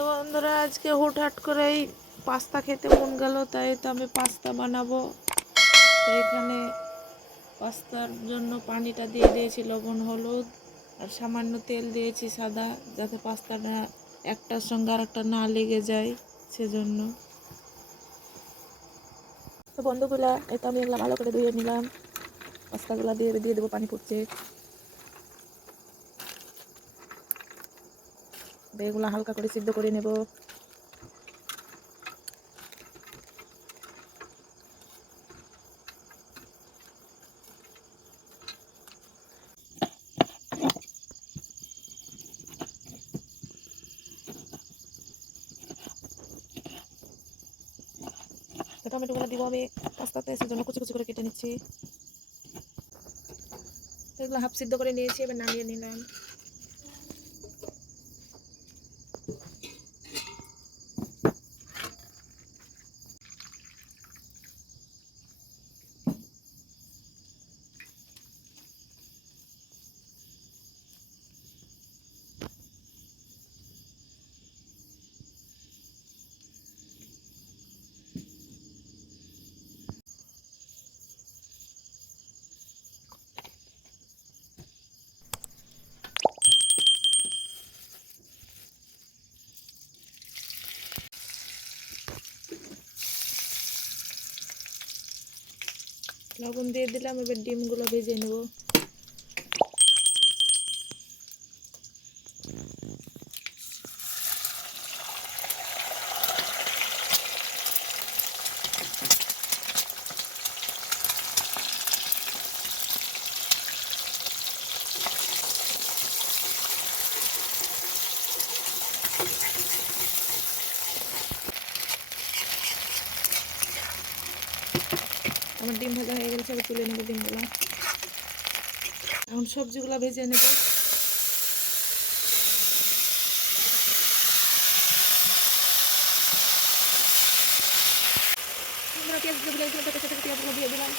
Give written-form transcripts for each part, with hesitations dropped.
তো বন্ধুরা আজকে হুটহাট করেই পাস্তা খেতে মন গেল, তাই তো আমি পাস্তা বানাবো। তো এখানে পাস্তার জন্য পানিটা দিয়ে দিয়েছি লবণ হলুদ আর সামান্য তেল দিয়েছি সাদা, যাতে পাস্তাটা একটার সঙ্গে আর একটা না লেগে যায় সেজন্য। তো বন্ধুগুলা এই তো আমি এগুলো ভালো করে ধুয়ে নিলাম, পাস্তাগুলা দিয়ে দিয়ে দেবো, পানি ফুটছে। এগুলো হালকা করে সিদ্ধ করে নেব। তো টমেটোগুলো দিব আমি পাস্তাতে, সেজন্য কুচি কুচি করে কেটে নিচ্ছি। তো এগুলো হাফ সিদ্ধ করে নিয়েছি, এবার নামিয়ে নিলাম। লবণ দিয়ে দিলাম, এবার ডিমগুলো ভেজে নেব। আমার ডিম ভাজা হয়ে গেছে, এবার তুলে নেবো ডিমগুলো। এখন সবজিগুলো ভেজে নেব। আমরা পেঁয়াজগুলো দিলাম, পেঁয়াজগুলো দিয়ে দিলাম।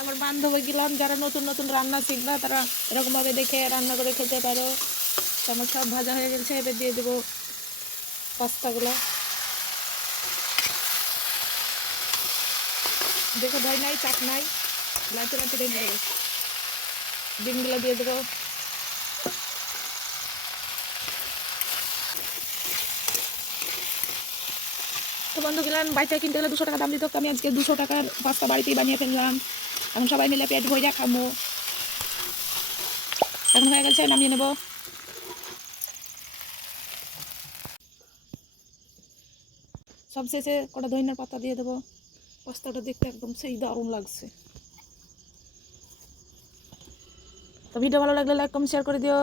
আমার বান্ধবী গেলাম, যারা নতুন নতুন রান্না শিখবা তারা এরকমভাবে দেখে রান্না করে খেতে পারো। আমার সব ভাজা হয়ে গেছে, এবার দিয়ে দেবো পাস্তাগুলো। দেখো ভয় নাই, চাপ নাই, লাঞ্চে লাঞ্চে দিয়ে দেবো। ডিমগুলো দিয়ে দেবো। তো বন্ধু গেলাম, বাইরে কিনতে গেলে 200 টাকা দাম দিত, আমি আজকে 200 টাকার পাস্তা বাড়িতেই বানিয়ে ফেললাম। এখন সবাই মিলে পেট ভরে খাবো। এখন হয়ে গেছে, নামিয়ে নেব। সব শেষে কটা ধনিয়ার পাতা দিয়ে দেবো। পাস্তাটা দেখতে একদম সেই দারুণ লাগছে। তো ভিডিও ভালো লাগলে লাইক কমেন্ট শেয়ার করে দিও।